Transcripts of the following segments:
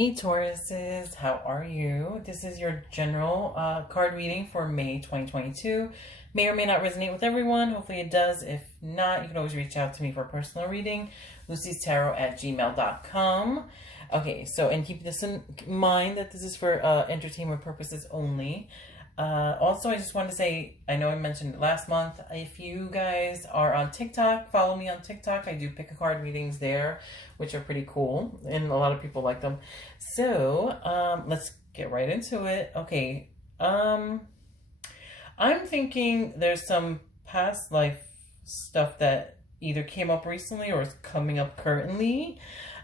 Hey Tauruses, how are you? This is your general card reading for May 2022. May or may not resonate with everyone. Hopefully it does. If not, you can always reach out to me for a personal reading. Lucy'sTarot@gmail.com. Okay, so and keep this in mind that this is for entertainment purposes only. Also, I just want to say, I know I mentioned it last month. If you guys are on TikTok, follow me on TikTok. I do pick a card readings there, which are pretty cool, and a lot of people like them. So, let's get right into it. Okay, I'm thinking there's some past life stuff that either came up recently or is coming up currently.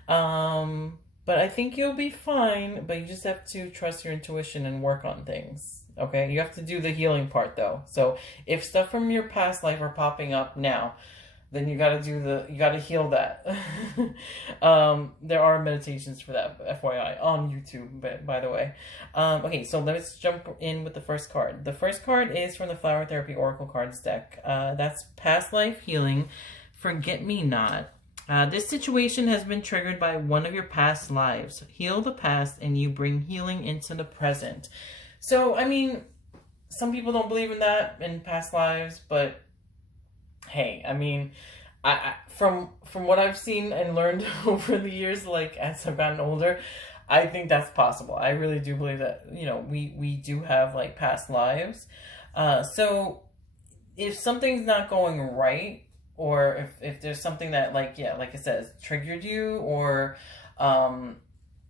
But I think you'll be fine, but you just have to trust your intuition and work on things. Okay, you have to do the healing part though. So if stuff from your past life are popping up now, then you gotta heal that. There are meditations for that, FYI, on YouTube, by the way. Okay, so let's jump in with the first card. The first card is from the Flower Therapy Oracle Cards deck. That's Past Life Healing, Forget Me Not. This situation has been triggered by one of your past lives. Heal the past and you bring healing into the present. So, I mean, some people don't believe in that in past lives, but hey, I mean, from what I've seen and learned over the years, like as I've gotten older, I think that's possible. I really do believe that, you know, we do have like past lives. So if something's not going right, or if there's something that like I said, triggered you, or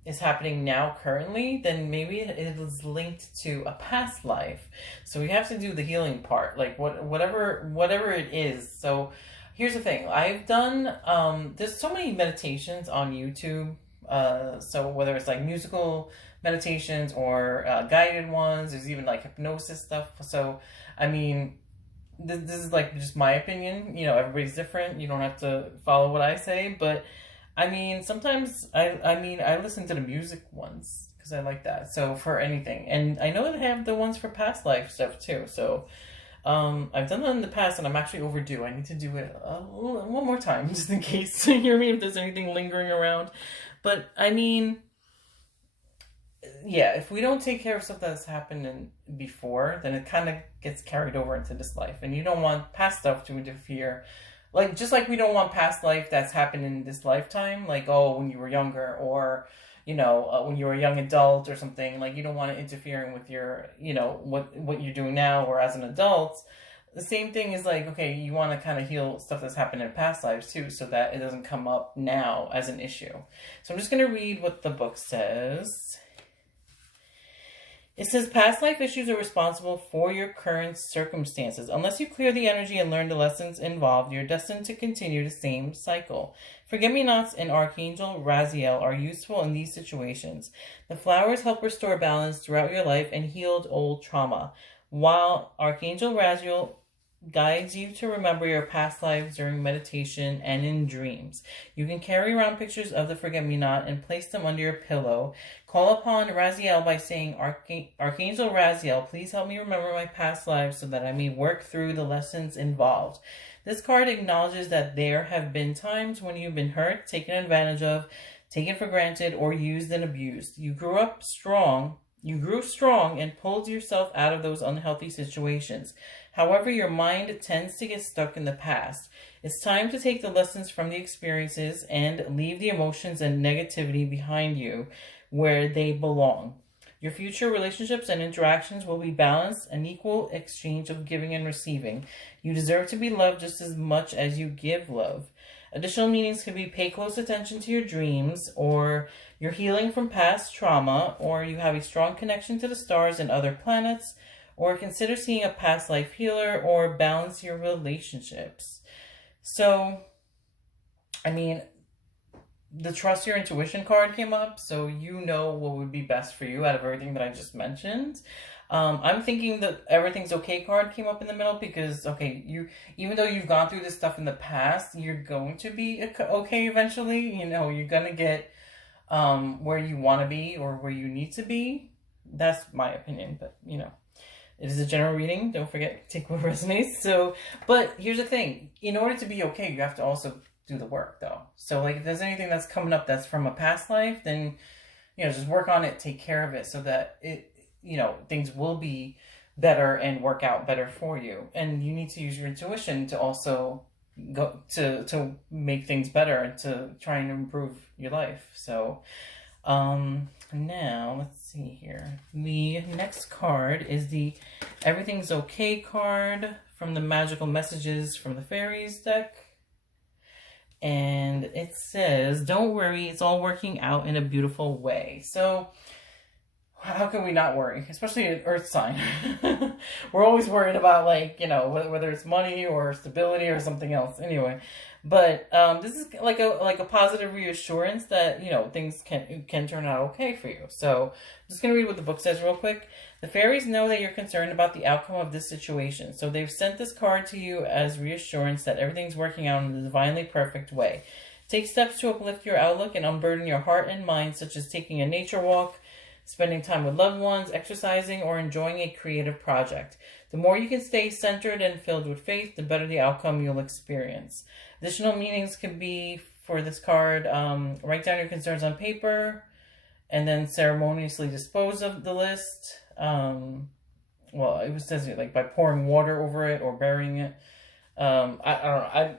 is happening now currently, then maybe it is linked to a past life. So we have to do the healing part, like whatever it is. So here's the thing. I've done there's so many meditations on YouTube. So whether it's like musical meditations or guided ones, there's even like hypnosis stuff. So I mean, this is like just my opinion. You know, everybody's different. You don't have to follow what I say, but I mean, sometimes I listen to the music ones because I like that. So for anything, and I know they have the ones for past life stuff too. So I've done that in the past, and I'm actually overdue. I need to do it one more time just in case. You know what I mean? If there's anything lingering around, but I mean, yeah, if we don't take care of stuff that's happened before, then it kind of gets carried over into this life, and you don't want past stuff to interfere. Like, just like we don't want past life that's happened in this lifetime, like, oh, when you were younger, or, you know, when you were a young adult or something, like, you don't want it interfering with your, you know, what you're doing now or as an adult. The same thing is like, okay, you want to kind of heal stuff that's happened in past lives too, so that it doesn't come up now as an issue. So I'm just going to read what the book says. It says, past life issues are responsible for your current circumstances. Unless you clear the energy and learn the lessons involved, you're destined to continue the same cycle. Forget-me-nots and Archangel Raziel are useful in these situations. The flowers help restore balance throughout your life and heal old trauma, while Archangel Raziel guides you to remember your past lives during meditation and in dreams. You can carry around pictures of the forget-me-not and place them under your pillow. Call upon Raziel by saying, Archangel Raziel, please help me remember my past lives so that I may work through the lessons involved. This card acknowledges that there have been times when you've been hurt, taken advantage of, taken for granted, or used and abused. You grew strong and pulled yourself out of those unhealthy situations. However, your mind tends to get stuck in the past. It's time to take the lessons from the experiences and leave the emotions and negativity behind you where they belong. Your future relationships and interactions will be balanced, an equal exchange of giving and receiving. You deserve to be loved just as much as you give love. Additional meanings could be pay close attention to your dreams, or you're healing from past trauma, or you have a strong connection to the stars and other planets, or consider seeing a past life healer, or balance your relationships. So, I mean, the trust your intuition card came up, so you know what would be best for you out of everything that I just mentioned. I'm thinking that everything's okay card came up in the middle because, okay, even though you've gone through this stuff in the past, you're going to be okay eventually. You know, you're going to get where you want to be or where you need to be. That's my opinion, but, you know, it is a general reading. Don't forget, take what resonates. So, but here's the thing. In order to be okay, you have to also do the work, though. So, like, if there's anything that's coming up that's from a past life, then just work on it, take care of it so that things will be better and work out better for you. And you need to use your intuition to also go to make things better and to try and improve your life. So now let's see here. The next card is the Everything's Okay card from the Magical Messages from the Fairies deck. And it says, don't worry, it's all working out in a beautiful way. So how can we not worry? Especially an earth sign. We're always worried about, like, whether it's money or stability or something else. Anyway, but this is like a positive reassurance that, things can turn out okay for you. So I'm just going to read what the book says real quick. The fairies know that you're concerned about the outcome of this situation. So they've sent this card to you as reassurance that everything's working out in a divinely perfect way. Take steps to uplift your outlook and unburden your heart and mind, such as taking a nature walk, spending time with loved ones, exercising, or enjoying a creative project. The more you can stay centered and filled with faith, the better the outcome you'll experience. Additional meanings could be for this card, write down your concerns on paper and then ceremoniously dispose of the list. Well, it says like by pouring water over it or burying it. I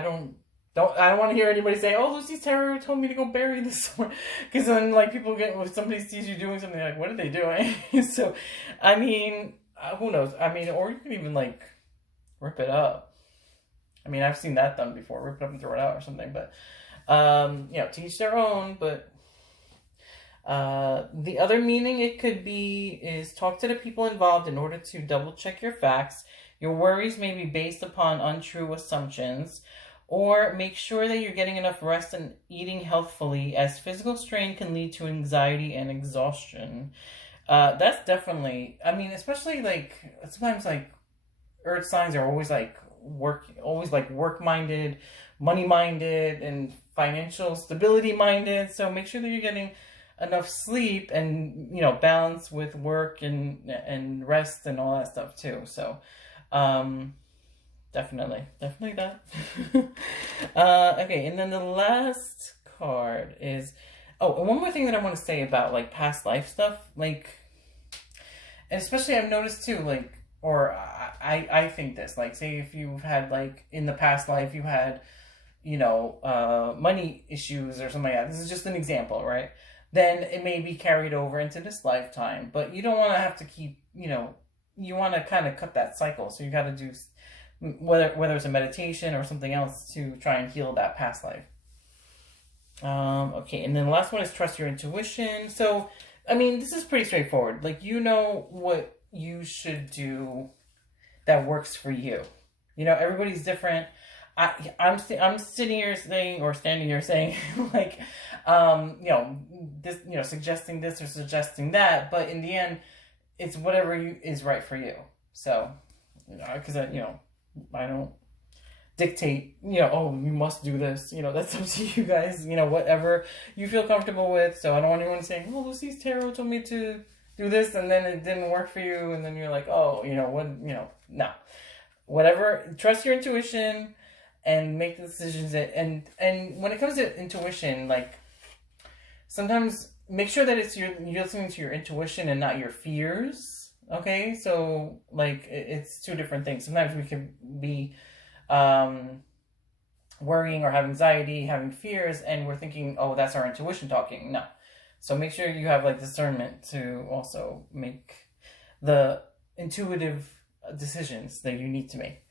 don't want to hear anybody say, "Oh, Lucy's Tarot told me to go bury this somewhere," because then like people get, if somebody sees you doing something, like, what are they doing? So, I mean, who knows? I mean, or you can even like rip it up. I mean, I've seen that done before, rip it up and throw it out or something. But to each their own. But the other meaning it could be is talk to the people involved in order to double check your facts. Your worries may be based upon untrue assumptions. Or make sure that you're getting enough rest and eating healthfully, as physical strain can lead to anxiety and exhaustion. That's definitely, I mean, especially like sometimes like earth signs are always like work-minded, money-minded, and financial stability-minded. So make sure that you're getting enough sleep and, balance with work and rest and all that stuff too. So, Definitely that. Okay, and then the last card is, and one more thing that I want to say about like past life stuff, like, and especially I've noticed too, like, or I think this, like, say if you've had like in the past life you had, money issues or something like that. This is just an example, right? Then it may be carried over into this lifetime, but you don't want to have to keep, you want to kind of cut that cycle. So you got to do whether it's a meditation or something else to try and heal that past life. Okay, and then the last one is trust your intuition. So, I mean, this is pretty straightforward. Like, what you should do that works for you. Everybody's different. I'm sitting here saying, or standing here saying, like, this, suggesting this or suggesting that, but in the end, it's whatever is right for you. So, because I don't dictate, oh, you must do this. That's up to you guys, whatever you feel comfortable with. So I don't want anyone saying, oh, Lucy's Tarot told me to do this and then it didn't work for you. And then you're like, oh, no. Whatever, trust your intuition and make the decisions. And when it comes to intuition, like, sometimes make sure that you're listening to your intuition and not your fears. Okay, so like it's two different things. Sometimes we can be worrying or have anxiety, having fears, and we're thinking, oh, that's our intuition talking. No. So make sure you have like discernment to also make the intuitive decisions that you need to make.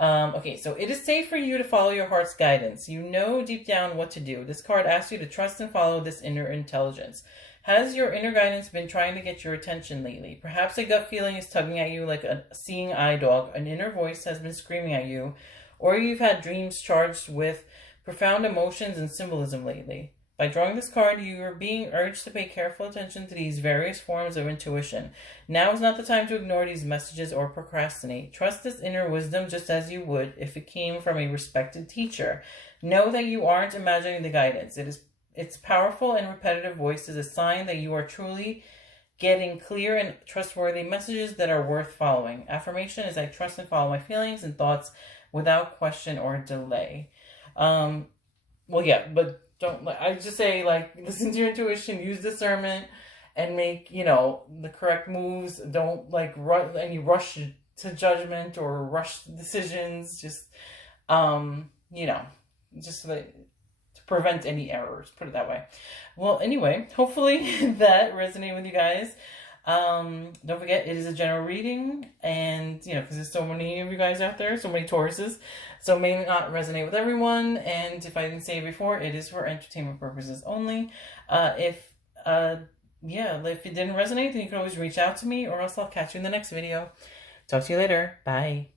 Okay, so it is safe for you to follow your heart's guidance. You know deep down what to do. This card asks you to trust and follow this inner intelligence. Has your inner guidance been trying to get your attention lately? Perhaps a gut feeling is tugging at you like a seeing eye dog. An inner voice has been screaming at you. Or you've had dreams charged with profound emotions and symbolism lately. By drawing this card, you are being urged to pay careful attention to these various forms of intuition. Now is not the time to ignore these messages or procrastinate. Trust this inner wisdom just as you would if it came from a respected teacher. Know that you aren't imagining the guidance. Its powerful and repetitive voice is a sign that you are truly getting clear and trustworthy messages that are worth following. Affirmation is I trust and follow my feelings and thoughts without question or delay. But don't, I just say, like, listen to your intuition, use discernment, and make, you know, the correct moves. Don't, like, rush to judgment or rush decisions. Just, you know, just like to prevent any errors, put it that way. Well, anyway, hopefully that resonated with you guys. Don't forget, it is a general reading, and, you know, because there's so many of you guys out there, so many Tauruses, so it may not resonate with everyone, and if I didn't say it before, it is for entertainment purposes only. Yeah, if it didn't resonate, then you can always reach out to me, or else I'll catch you in the next video. Talk to you later. Bye.